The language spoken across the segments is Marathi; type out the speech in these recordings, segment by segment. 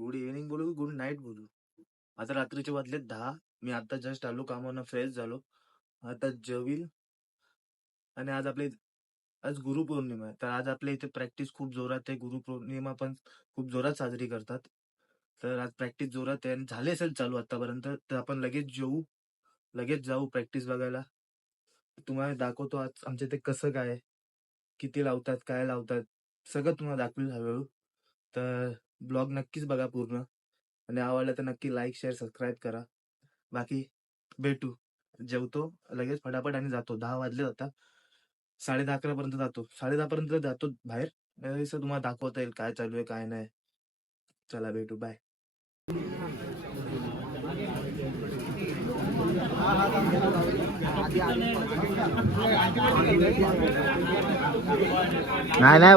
गुड इव्हनिंग बोलू की गुड नाईट बोलू? आता रात्रीचे वाजलेत 10. मी आता जस्ट आलो कामावरनं, फ्रेश झालो. आता जेवील. आणि आज गुरुपौर्णिमा आहे, तर आज आपल्या इथे प्रॅक्टिस खूप जोरात आहे. गुरुपौर्णिमा पण खूप जोरात साजरी करतात. तर आज प्रॅक्टिस जोरात आहे आणि झाली असेल चालू आतापर्यंत. तर आपण लगेच जेवू, लगेच जाऊ प्रॅक्टिस बघायला. तुम्हाला दाखवतो आज आमच्या इथे कसं काय आहे, किती लावतात, काय लावतात, सगळं तुम्हाला दाखवेल हळूहळू. तर ब्लॉग नक्कीच बघा पूर्ण, आणि आवडलं तर नक्की लाईक शेअर सबस्क्राईब करा. बाकी भेटू. जेवतो लगेच फटाफट आणि जातो. 10 वाजले आता. 10:30-11 पर्यंत जातो. 10:30 पर्यंत जातो बाहेर. त्यावेळेस तुम्हाला दाखवता येईल काय चालू आहे काय नाही. चला भेटू, बाय. नाही नाही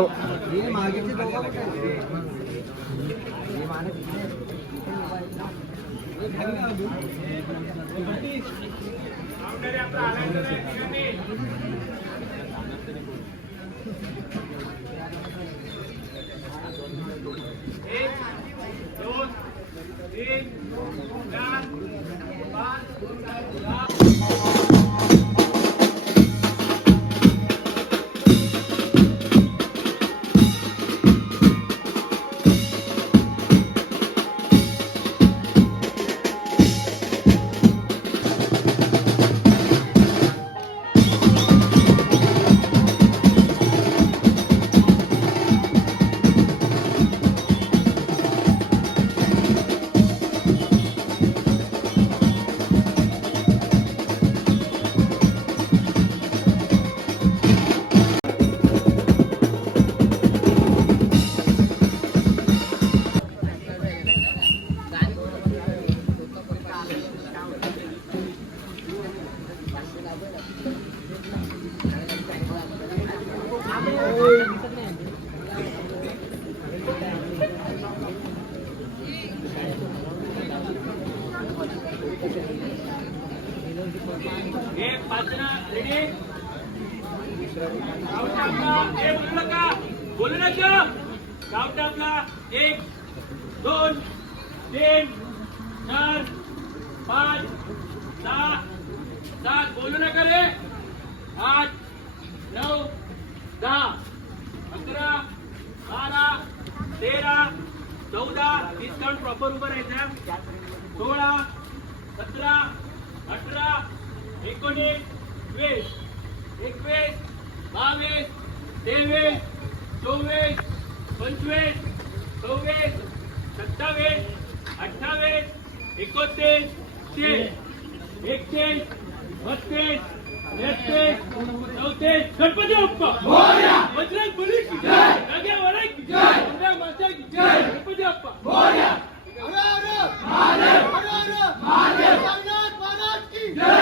बोलू नका. काउंट आपला 1 2 3 4 5 6 7. बोलू नका रे. 8 9 10 11 12 13 14. डिस्काउंट प्रॉपर उभं राहायचं. 16 17 18 19 20 21 22 23 24 25 26 27 28 29 30 31 32 33 34. गणपती बाप्पा मोरया. बजरंग बली की जय. नाग्या वाराई की जय. गंगा माता की जय. गणपती बाप्पा मोरया. महादेव महादेव महाराज की जय.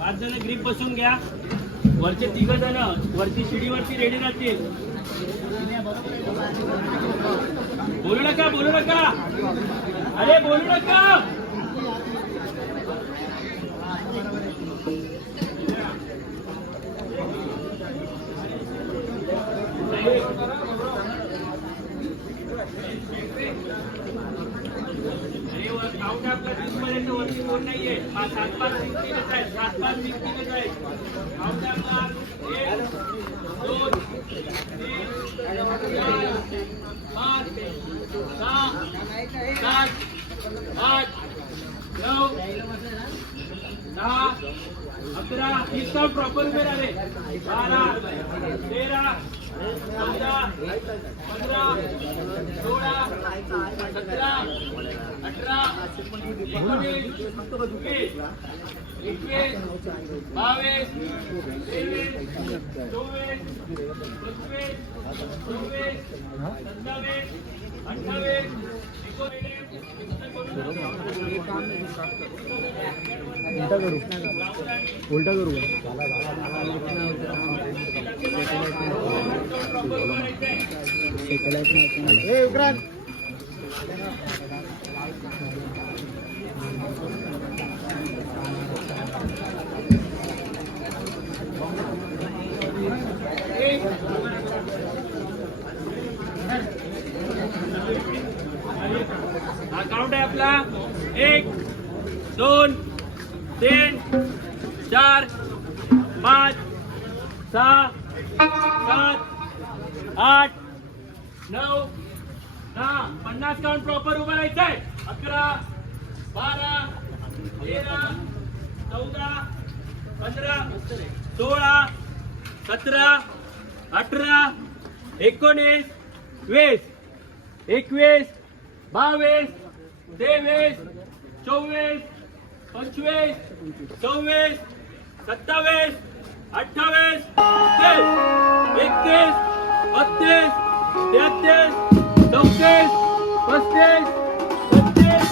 पाच जण ग्रीप बसून घ्या. वरचे 3 जण वरती शिडीवरती रेडी राहतील. बोलू नका, बोलू नका, अरे बोलू नका. आपला 20 पर्यंत वरती कोण नाहीये. 7-5 सिक्कीनच आहे. 7-5 सिक्कीनच आहे. आपला 1 2 3 4 5 6 7 8 9 10 11 तीस काउंट प्रॉपर उभे राहिले 12 13 14 15 16 17 18 19 21 22 23 24 25 26 27 28 उलटा करू हा काउंट आहे आपला 1 2 3 4 5 6 7 8 9 10 50 काउंट प्रॉपर उभं राहायचंय 11 12 13 14 15 16 17 18 19 20 21 22 23 24 25 26 27 28 29 30 31 32 33 34 35 36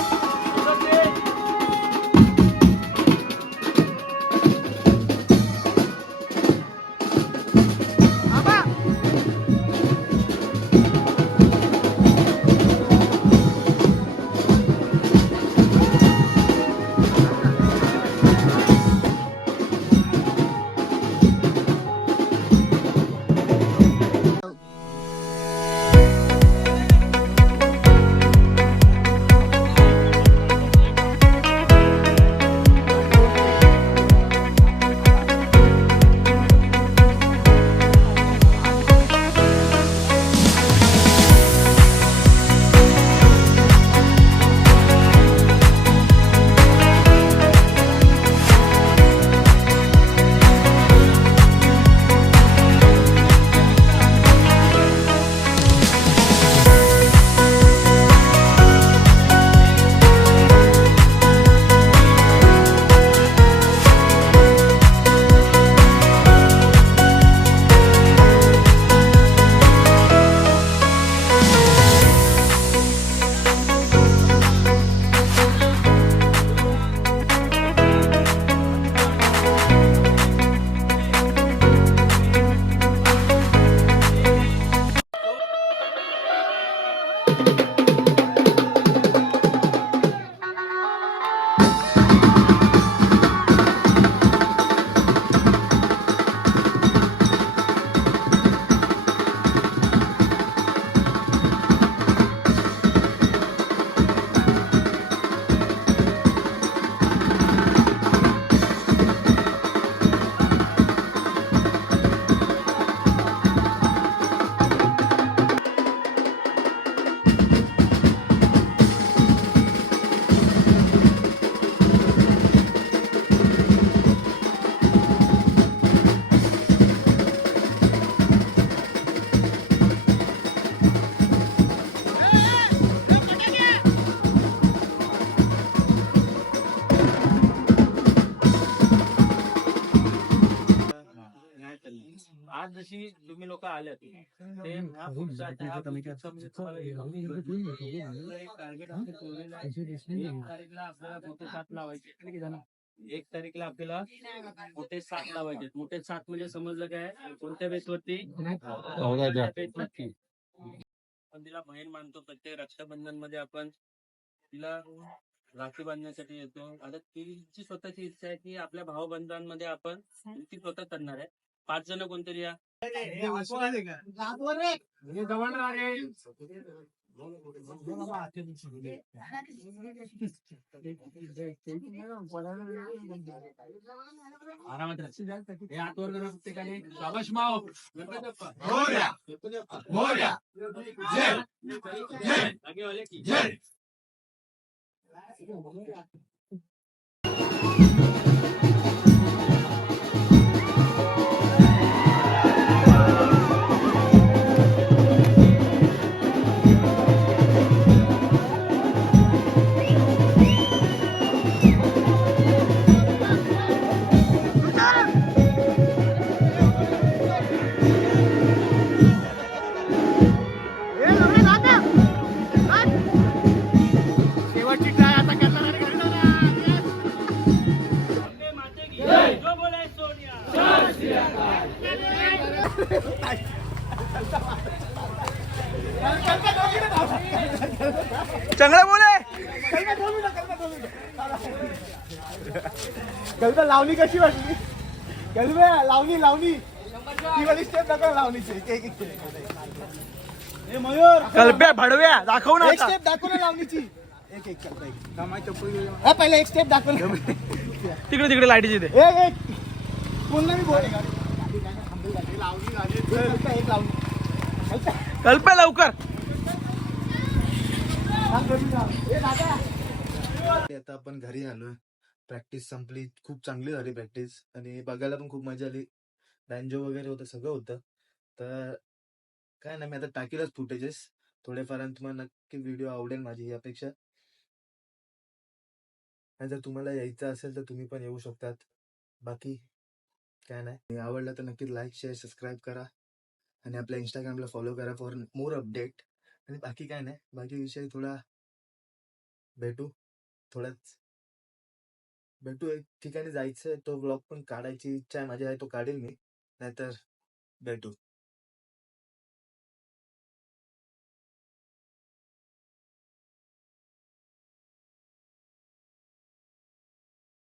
आज जशी तुम्ही लोक आल्यात ते ह्या पुढच्या ह्या पुढच्या म्हणजे तुम्हाला एक टार्गेट आपलं ठेवलेलं आहे. 1 तारीखला आपल्याला मोठे 7 लावायचे 1 तारीखला आपल्याला मोठे 7 लावायचे मोठे 7 म्हणजे समजलं काय कोणत्या बेसवरती बेसवरती आपण तिला बहीण मानतो प्रत्येक रक्षाबंधन मध्ये आपण तिला राखी बांधण्यासाठी येतो आता तिची स्वतःची इच्छा आहे की आपल्या भाऊबंधांमध्ये आपण ती स्वतः करणार आहे 5 जण कोणतरी या आरामात हे आतवर करा प्रत्येकाने शाबाश माव गणपती बाप्पा मोरया जय आगेवाले की जय चांगला बोले. कल्पना लावणी कशी वाटली? कल्पना लावणी ती वाली स्टेप दाखव लावणीची. एक हे मयूर कल्प्या भडव्या दाखव ना एक आता. स्टेप दाखव ना लावणीची. एक हा पहिले एक स्टेप दाखव ना. तिकडे तिकडे लाईटीची ते. एक पुन्हा मी बोल एक लावणी कल्प्या लवकर. आता आपण घरी आलोय. प्रॅक्टिस संपली, खूप चांगली झाली प्रॅक्टिस आणि बघायला पण खूप मजा आली. बँजो वगैरे होतं, सगळं होतं. तर काय नाही, मी आता टाकीलच फुटेजेस थोडेफार आणि तुम्हाला नक्की व्हिडिओ आवडेल माझी यापेक्षा. आणि जर तुम्हाला यायचं असेल तर तुम्ही पण येऊ शकतात. बाकी काय नाही, आवडलं तर नक्की लाईक शेअर सबस्क्राईब करा आणि आपल्या इंस्टाग्रामला फॉलो करा फॉर मोर अपडेट. आणि बाकी काय नाही, बाकी विषय थोडा भेटू एक ठिकाणी जायचंय, तो ब्लॉग पण काढायची इच्छा आहे माझी आहे, तो काढेल मी. नाहीतर भेटू.